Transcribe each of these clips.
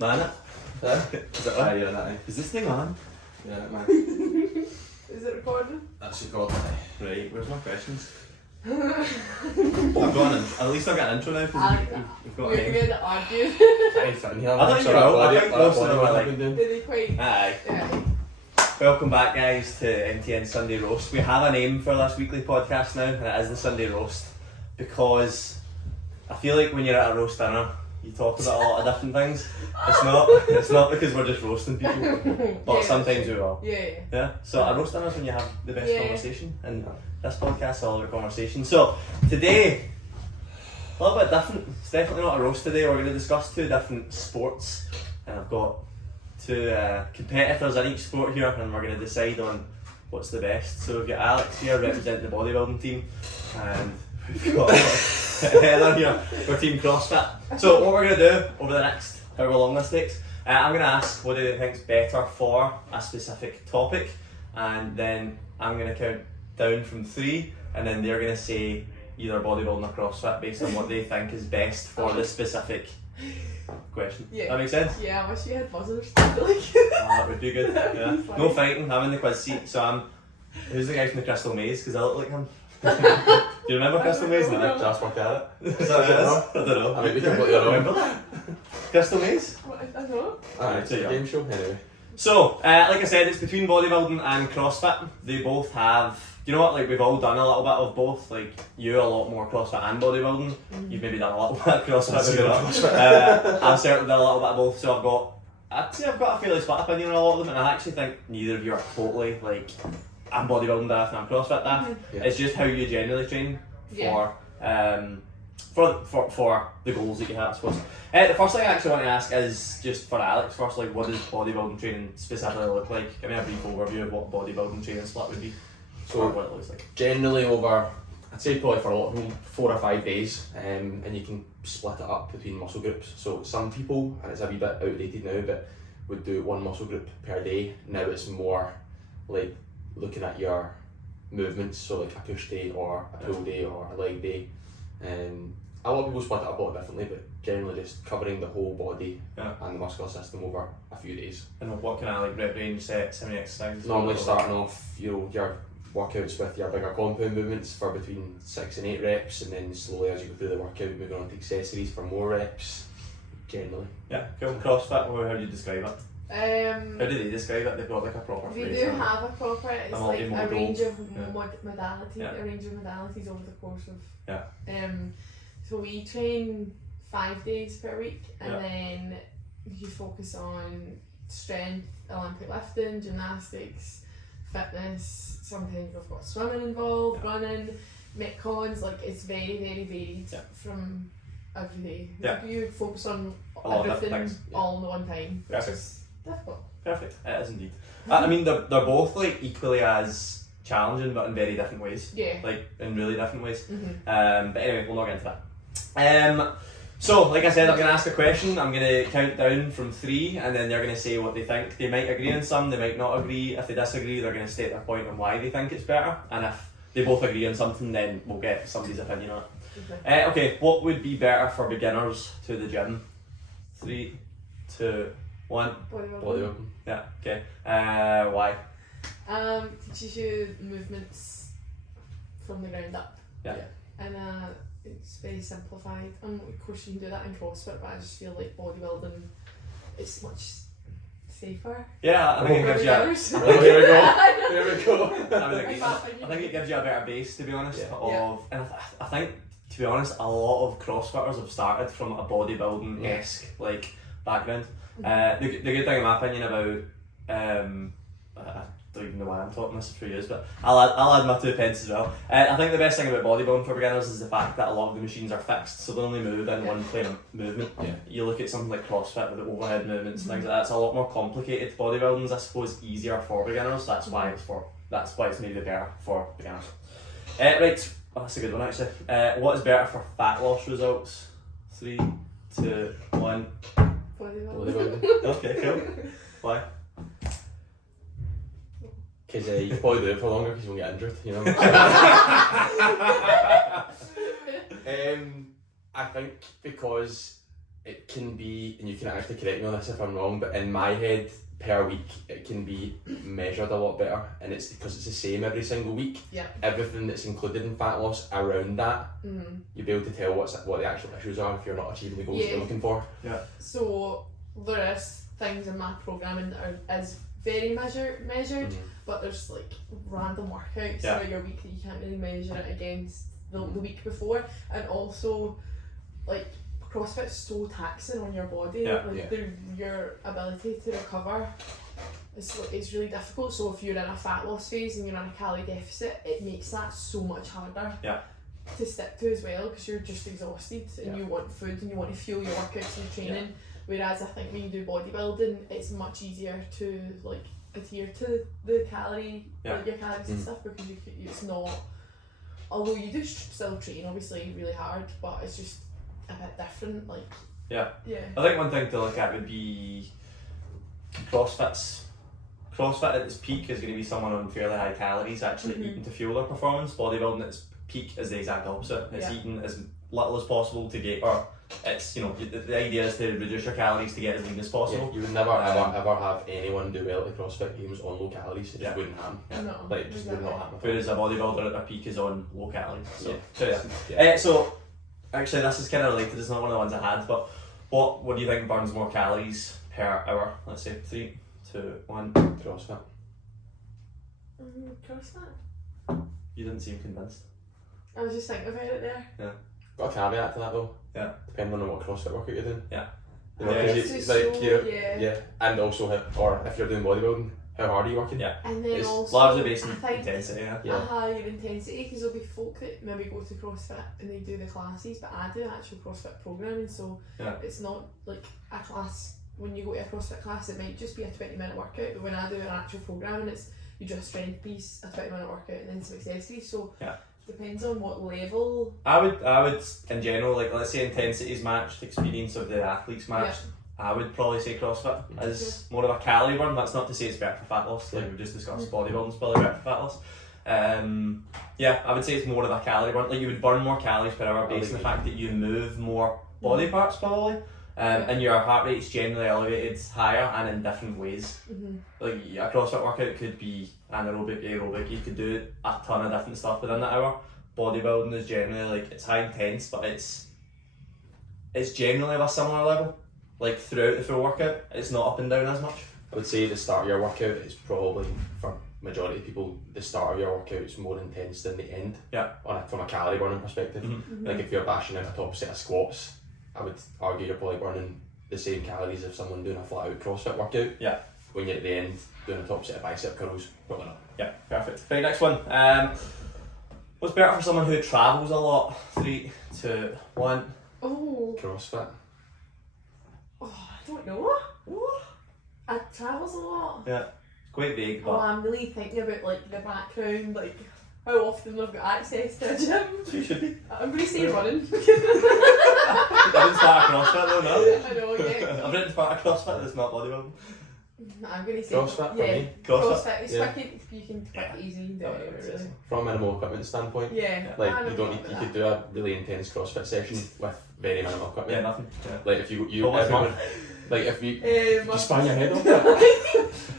Man it? Yeah. Is it on? Yeah, that. Is this thing on? Yeah, man. Is it recording? That's recorded. Right, where's my questions? I've got at least I've got an intro now because we've got We're a going to argue. I think you have. I think you will. I think most of them are like- Did they quite? Aye. Yeah. Welcome back, guys, to MTN Sunday Roast. We have a name for this weekly podcast now, and it is the Sunday Roast because I feel like when you're at a roast dinner, you talk about a lot of different things. It's not because we're just roasting people, but Yeah, sometimes we will. Yeah. Yeah. So a roast dinner is when you have the best Yeah. conversation, and this podcast is all about conversation. So today, a little bit different. It's definitely not a roast today. We're going to discuss two different sports, and I've got two competitors in each sport here, and we're going to decide on what's the best. So we've got Alex here representing the bodybuilding team, and we've got Heather here for Team CrossFit. So what we're going to do over the next however long this takes, I'm going to ask what do they think's better for a specific topic, and then I'm going to count down from 3, and then they're going to say either bodybuilding or CrossFit based on what they think is best for the specific question. Yeah. That makes sense? Yeah, I wish you had buzzers. I feel like. That would be good. That'd Yeah. be funny. No fighting. I'm in the quiz seat, so I'm. Who's the guy from the Crystal Maze? Because I look like him. Do you remember Crystal Maze? No. No. Just work at it. Is that what it is? I don't know. I mean, we can put your Remember that? Crystal Maze? What, I don't know. Alright, it's a game show anyway. So, like I said, it's between bodybuilding and CrossFit. They both have. You know what? Like we've all done a little bit of both. Like you a lot more CrossFit and bodybuilding. You've maybe done a little bit of CrossFit. Maybe not. I've certainly done a little bit of both. So I'd say I've got a fairly split opinion on a lot of them, and I actually think neither of you are totally like I'm bodybuilding daft and I'm CrossFit daft. Yeah. It's just how you generally train Yeah. for the goals that you have, I suppose. The first thing I actually want to ask is just for Alex first, like what does bodybuilding training specifically look like? Give me a brief overview of what bodybuilding training split would be. Or So what it looks like. generally over, I'd say probably for a lot of people, 4 or 5 days, and you can split it up between muscle groups. So some people, and it's a wee bit outdated now, but would do 1 muscle group per day. Now it's more like looking at your movements, so like a push day or a pull day or a leg day. A lot of people split it up a lot differently, but generally just covering the whole body and the muscular system over a few days. And what kind of like rep range sets, how many exercises? Normally starting off, your workouts with your bigger compound movements for between 6 and 8 reps, and then slowly as you go through the workout, moving on to accessories for more reps. Generally. Yeah, cool. CrossFit, how do you describe it? How do they describe it? They've got like a proper They phrase. do haven't they? have a proper, it's A like a multimodal. range of Yeah. modalities, Yeah. a range of modalities over the course of. Yeah. So we train 5 days per week, and Yeah. then you focus on strength, Olympic lifting, gymnastics, fitness. Sometimes we've got swimming involved, running, metcons. Like it's very, very varied from every day. Yeah. You focus on A lot of everything different things. all in one time, which Perfect. is difficult. Perfect. It is indeed. I mean, they're both like equally as challenging, but in very different ways. Yeah. Like in really different ways. Mm-hmm. But anyway, we'll not get into that. So, like I said, I'm going to ask a question. I'm going to count down from 3, and then they're going to say what they think. They might agree on some, they might not agree. If they disagree, they're going to state their point on why they think it's better. And if they both agree on something, then we'll get somebody's opinion on it. Okay, what would be better for beginners to the gym? 3, 2, 1. Bodybuilding. Yeah, okay. Why? Teaches you movements from the ground up. Yeah. And it's very simplified. And of course you can do that in CrossFit, but I just feel like bodybuilding is much safer. Yeah, I think it for gives you. beginners. Oh, here we go. Here we go. I would agree. In my opinion. I think it gives you a better base, to be honest. Yeah. And I think, to be honest, a lot of CrossFitters have started from a bodybuilding-esque like background. The good thing, in my opinion, about I don't even know why I'm talking this for years, but I'll add my 2 pence as well. I think the best thing about bodybuilding for beginners is the fact that a lot of the machines are fixed, so they only move in one plane of movement. Yeah. You look at something like CrossFit with the overhead movements and things like that. It's a lot more complicated. Bodybuilding's, I suppose, easier for beginners. That's why it's maybe better for beginners. Right, that's a good one actually. What is better for fat loss results? 3, 2, 1. Bodybuilding. Okay, cool. Why? Because you can probably do it for longer because you won't get injured, you know. I think because it can be, and you can actually correct me on this if I'm wrong, but in my head, per week, it can be measured a lot better, and it's because it's the same every single week. Yeah. Everything that's included in fat loss around that, you'll be able to tell what the actual issues are if you're not achieving the goals that you're looking for. Yeah. So there is things in my programming that is very measured, but there's like random workouts throughout your week that you can't really measure it against the week before, and also like CrossFit's so taxing on your body. Your ability to recover it's really difficult. So if you're in a fat loss phase and you're in a calorie deficit, it makes that so much harder to stick to as well, because you're just exhausted and you want food and you want to fuel your workouts and your training. Whereas I think when you do bodybuilding, it's much easier to like adhere to the calorie, like your calories and stuff, because it's not. Although you do still train obviously really hard, but it's just a bit different. Like I think one thing to look at would be CrossFit at its peak is going to be someone on fairly high calories actually eating to fuel their performance. Bodybuilding at its peak is the exact opposite. It's eating as little as possible to get, or it's, you know, the idea is to reduce your calories to get as lean as possible. You would never ever have anyone do well at CrossFit Games on low calories. It just wouldn't happen. No, like, it just would not happen. Whereas a bodybuilder at their peak is on low calories. So actually this is kind of related, it's not one of the ones I had, but what do you think burns more calories per hour? Let's say 3, 2, 1. CrossFit. CrossFit? You didn't seem convinced. I was just thinking about it there. Yeah. Got a caveat to that though. Yeah. Depending on what CrossFit workout you're doing. Yeah. You know, and also if you're doing bodybuilding, how hard are you working? Yeah. And then it's also largely based on intensity. Your intensity, because there'll be folk that maybe go to CrossFit and they do the classes, but I do actual CrossFit programming, so it's not like a class. When you go to a CrossFit class, it might just be a 20-minute workout, but when I do an actual programming, it's you do a strength piece, a 20-minute workout, and then some accessories. So depends on what level. I would in general, like let's say intensity is matched, experience of the athletes matched. I would probably say CrossFit is more of a calorie burn. That's not to say it's better for fat loss, like we've just discussed. Bodybuilding's probably better for fat loss. I would say it's more of a calorie burn. Like you would burn more calories per hour based on the fact that you move more body parts probably. And your heart rate's generally elevated higher and in different ways. Like a CrossFit workout could be anaerobic, aerobic, you could do a ton of different stuff within that hour. Bodybuilding is generally like, it's high intense, but it's generally of a similar level. Like throughout the full workout, it's not up and down as much. I would say the start of your workout is probably, for majority of people, the start of your workout is more intense than the end. From a calorie burning perspective. Like if you're bashing out a top set of squats, I would argue you're probably burning the same calories as someone doing a flat out CrossFit workout. When you're at the end doing a top set of bicep curls, probably not. Yeah, perfect. Right, next one. What's better for someone who travels a lot? 3, 2, 1. Oh. CrossFit. Oh, I don't know. I travels a lot. Yeah, quite vague, but. Oh, I'm really thinking about like the background, like how often I've got access to a gym. You should be. I'm going to say running. I didn't start a CrossFit though, no? I know, yeah. I've written start a CrossFit that's not bodybuilding. I'm going to say CrossFit for me. CrossFit. It's quick, you can quick easy, you can do it really. From a minimal equipment standpoint, like you don't need, you could do a really intense CrossFit session with very minimal equipment. Yeah, nothing. Yeah. Like if everyone, like if you just span your head off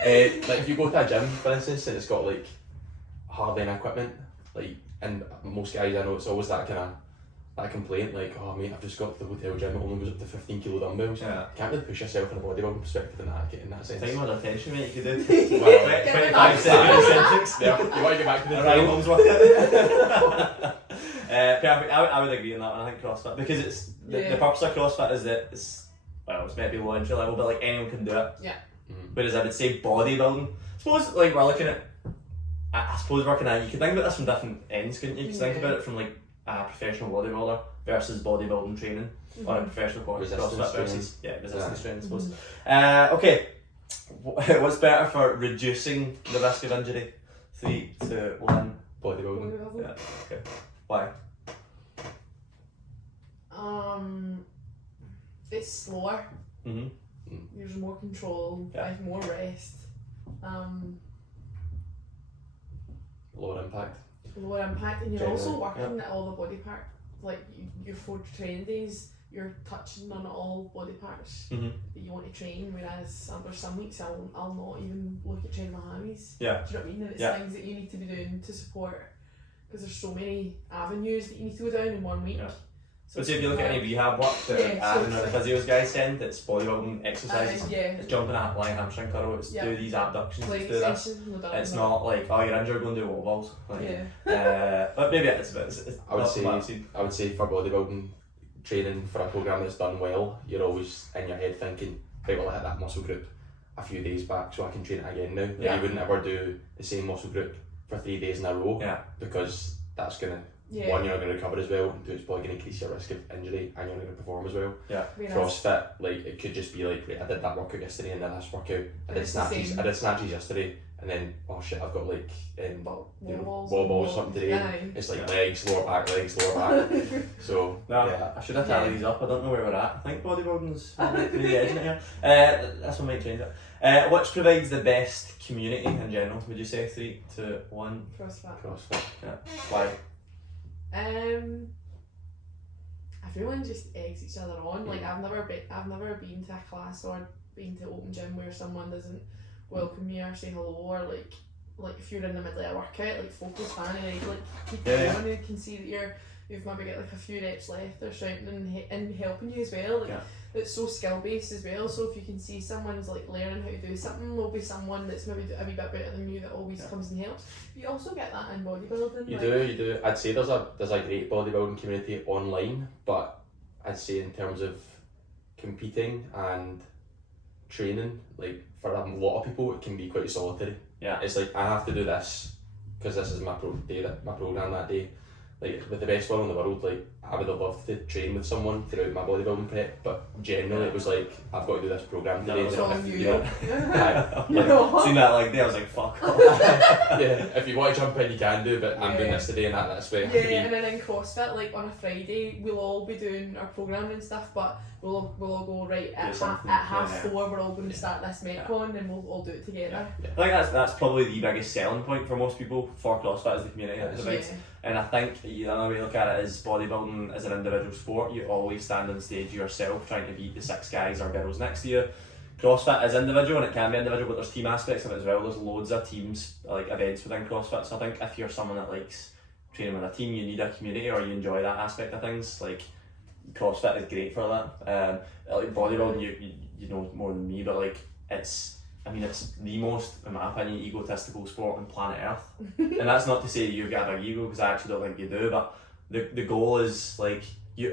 it. Like if you go to a gym, for instance, and it's got like hardly any equipment, like, and most guys I know, it's always that kind of that complaint, like, oh mate, I've just got to the hotel gym, it only goes up to 15 kilo dumbbells. You can't really push yourself in a bodybuilding perspective in that sense. Time on attention, mate, you could do 25 seconds eccentrics. Yeah, you want to get back to the Ryan Holmes workout. Perfect, I would agree on that one. I think CrossFit, because it's the purpose of CrossFit is that it's maybe low entry level, but like anyone can do it. Whereas I would say bodybuilding, I suppose like we're looking at, working at, you could think about this from different ends, couldn't you? You could think about it from like a professional bodybuilder versus bodybuilding training, or a professional CrossFit versus resistance training, I suppose. Okay, what's better for reducing the risk of injury? 3, 2, 1. Bodybuilding. Yeah. Okay. Why? It's slower. There's more control. There's more rest. Lower impact. Lower impact, and you're also working at all the body part. Like your 4 training days, you're touching on all body parts Mm-hmm. that you want to train, whereas there's some weeks I'll not even look at training my hammies. Yeah. Do you know what I mean? And it's Yeah. things that you need to be doing to support, because there's so many avenues that you need to go down in 1 week. Yeah. So But see, if you look at any rehab work that Yeah, so Adam and the it's physios guys send, it's bodybuilding exercises. yeah, It's jumping a lying hamstring curl, it's Yeah. do these abductions, like it's do this. extensions, no doubt It's about not like, oh, you're injured, go and do wall balls. Like, Yeah. but maybe it's a bit. It's I would not say what I've seen. for bodybuilding training for a program that's done well, you're always in your head thinking, right, well, I hit that muscle group a few days back, so I can train it again now. Like, Yeah. you wouldn't ever do the same muscle group for 3 days in a row, Yeah. because that's gonna Yeah. one, you're not gonna recover as well, and two, it's probably gonna increase your risk of injury, and you're not gonna perform as well. Whereas- CrossFit, like, it could just be like, right, I did that workout yesterday and then this workout, I did It's the snatches, same. I did snatches yesterday, and then oh shit, I've got like Wall wall balls balls or something today. Aye. It's like Yeah. legs, lower back, so No, yeah. I should have tallied these up. I don't know where we're at. I think bodybuilding's really edging it here. That's what might change it. Which provides the best community in general? Would you say 3, 2, 1? CrossFit. Why? Everyone just eggs each other on. Like I've never been to a class or been to open gym where someone doesn't welcome you or say hello, or like if you're in the middle of a workout, like focus fan and like keep Yeah, going and can see that you've maybe got like a few reps left, they're shouting and helping you as well. Like it's so skill based as well. So if you can see someone's like learning how to do something, there'll be someone that's maybe a wee bit better than you that always comes and helps. You also get that in bodybuilding. You do. I'd say there's a great bodybuilding community online, but I'd say in terms of competing and training, like for a lot of people, it can be quite solitary. Yeah. It's like, I have to do this because this is my program that day. Like with the best one in the world, like I would have loved to train with someone throughout my bodybuilding prep, but generally it was like, I've got to do this program today. It's all you. Seen that like day, I was like, fuck off. Yeah, if you want to jump in, you can do, but I'm doing this today and that's where I have to be. Yeah, and then in CrossFit, like on a Friday, we'll all be doing our programming and stuff, but we'll all go right at half 4. We're all going to start this Metcon, and we'll all do it together. I think that's probably the biggest selling point for most people for CrossFit is the community that it provides. And I think another way to look at it is bodybuilding as an individual sport. You always stand on stage yourself trying to beat the 6 guys or girls next to you. CrossFit is individual, and it can be individual, but there's team aspects of it as well. There's loads of teams, like events within CrossFit. So I think if you're someone that likes training with a team, you need a community, or you enjoy that aspect of things. Like CrossFit is great for that. Like bodybuilding, you know more than me, but like it's the most, in my opinion, egotistical sport on planet Earth. And that's not to say you've got a big ego, because I actually don't think you do, but the goal is like,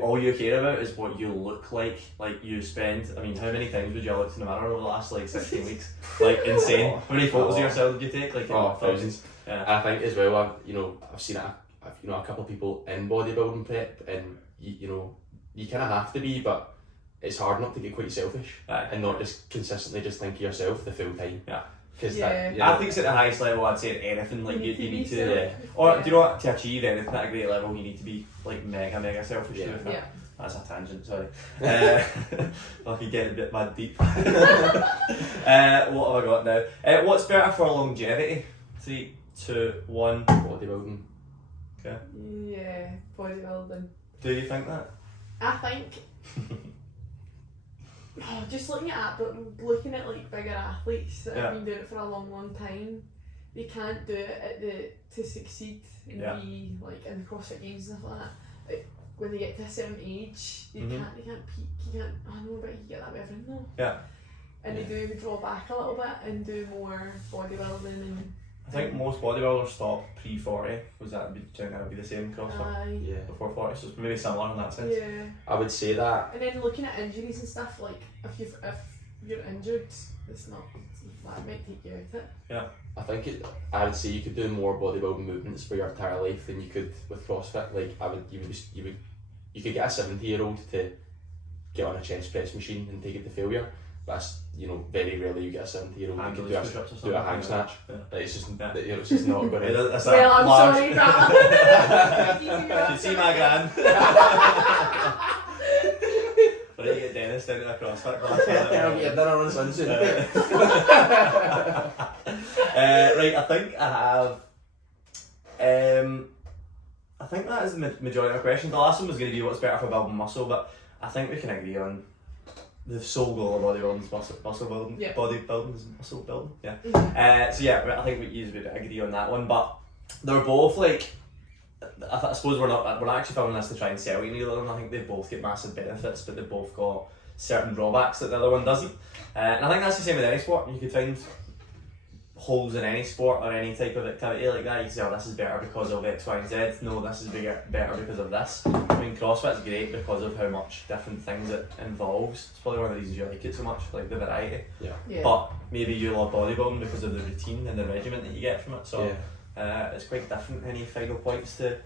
all you care about is what you look like. Like you spend, how many times would you have looked in the mirror over the last like 16 weeks? Like insane. How many photos of yourself did you take? Like thousands. Yeah. I think as well, I've seen a couple of people in bodybuilding prep, and you kind of have to be, but it's hard not to get quite selfish and not just consistently just think of yourself the full time. Yeah. Because athletes at the highest level, I'd say at anything, like you need to, or do you know what, to achieve anything at a great level, you need to be like mega selfish. Yeah. That's a tangent, sorry. I could get a bit mad deep. What have I got now? What's better for longevity? 3, 2, 1. Bodybuilding. Okay. Yeah, bodybuilding. Do you think that? I think just looking at like bigger athletes that have been doing it for a long time, they can't do it to succeed and be like in the CrossFit Games and stuff like that. Like, when they get to a certain age, they can't peak. You can't. I don't know, but you get that with everything though. Yeah. And they do draw back a little bit and do more bodybuilding and. I think most bodybuilders stop pre-40. Was that going to be the same CrossFit? Yeah. Before 40, so it's maybe similar in that sense. Yeah. I would say that. And then looking at injuries and stuff, like if you're injured, that might take you out it. Yeah. I think I would say you could do more bodybuilding movements for your entire life than you could with CrossFit. Like you could get a 70-year-old to get on a chest press machine and take it to failure. But that's, very rarely you get a 70-year-old who can do a hang snatch. Yeah. Like, it's just it's just not going to. Well, I'm sorry, You see my gran? But you get Dennis down to a CrossFit class. I'll get dinner on Sunday. Right, I think I have. I think that is the majority of my questions. The last one was going to be what's better for building muscle, but I think we can agree on the sole goal of bodybuilding is muscle building. Yeah. Bodybuilding is muscle building. Yeah. Mhm. So yeah, I think we would agree on that one. But they're both like, I suppose we're not actually filming this to try and sell either of them. I think they both get massive benefits, but they've both got certain drawbacks that the other one doesn't. And I think that's the same with any sport. You could find holes in any sport or any type of activity like that. You can say, oh, this is better because of X, Y, and Z. No, this is better because of this. I mean, CrossFit's great because of how much different things it involves. It's probably one of the reasons you like it so much, like the variety. Yeah. But maybe you love bodybuilding because of the routine and the regimen that you get from it. So it's quite different. Any final points to?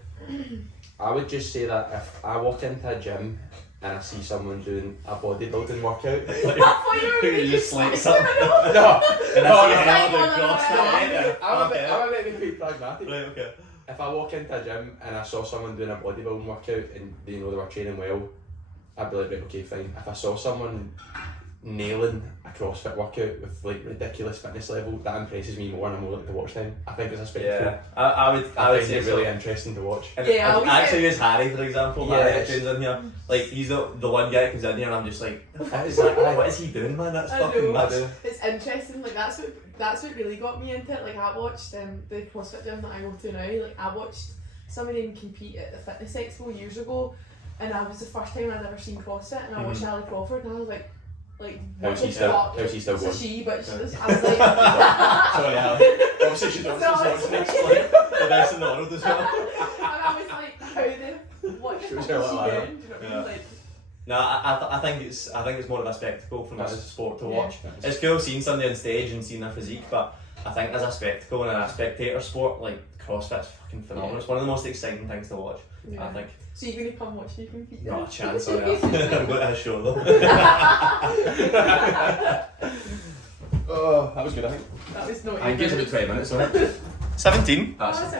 I would just say that if I walk into a gym and I see someone doing a bodybuilding workout, I thought you were you just like something. no, And no, that's no, the no, no, CrossFit. I'm a bit quite pragmatic. Right, okay. If I walk into a gym and I saw someone doing a bodybuilding workout and they know they were training well, I'd be like, right, okay, fine. If I saw someone nailing a CrossFit workout with like ridiculous fitness level, that impresses me more and I'm more like to watch them. I think it's a spectacle. Yeah, I would find say it really interesting to watch. And Yeah, I always actually say- use Harry for example. Yeah, Harry it's- trains in here. Like he's the one guy that comes in here and I'm just like, What is that? what is he doing, man? That's I fucking know. nuts. It's interesting, like that's what really got me into it. Like I watched the CrossFit gym that I go to now, like I watched somebody compete at the Fitness Expo years ago, and that was the first time I'd ever seen CrossFit, and I watched Ali Crawford and I was like what How's the he still? fuck? How's he still So going? she, but she was, I was like Sorry, obviously she does No, this it's- next like the best in the world as well. and I was like, what the She was fuck is she like, doing? Do you know what I mean? yeah. Like, No, I think it's more of a spectacle from That this is. sport to Yeah. watch. It's cool seeing somebody on stage and seeing their physique, but I think as a spectacle and a spectator sport, like CrossFit's fucking phenomenal. It's one of the most exciting things to watch. yeah. I think. So you're gonna come watch me compete? Not then? a chance on earth. I'm going to a show though. Oh, that was good, I think. That was not I think it's even. about 20 minutes, so 17. that's Oh, is it?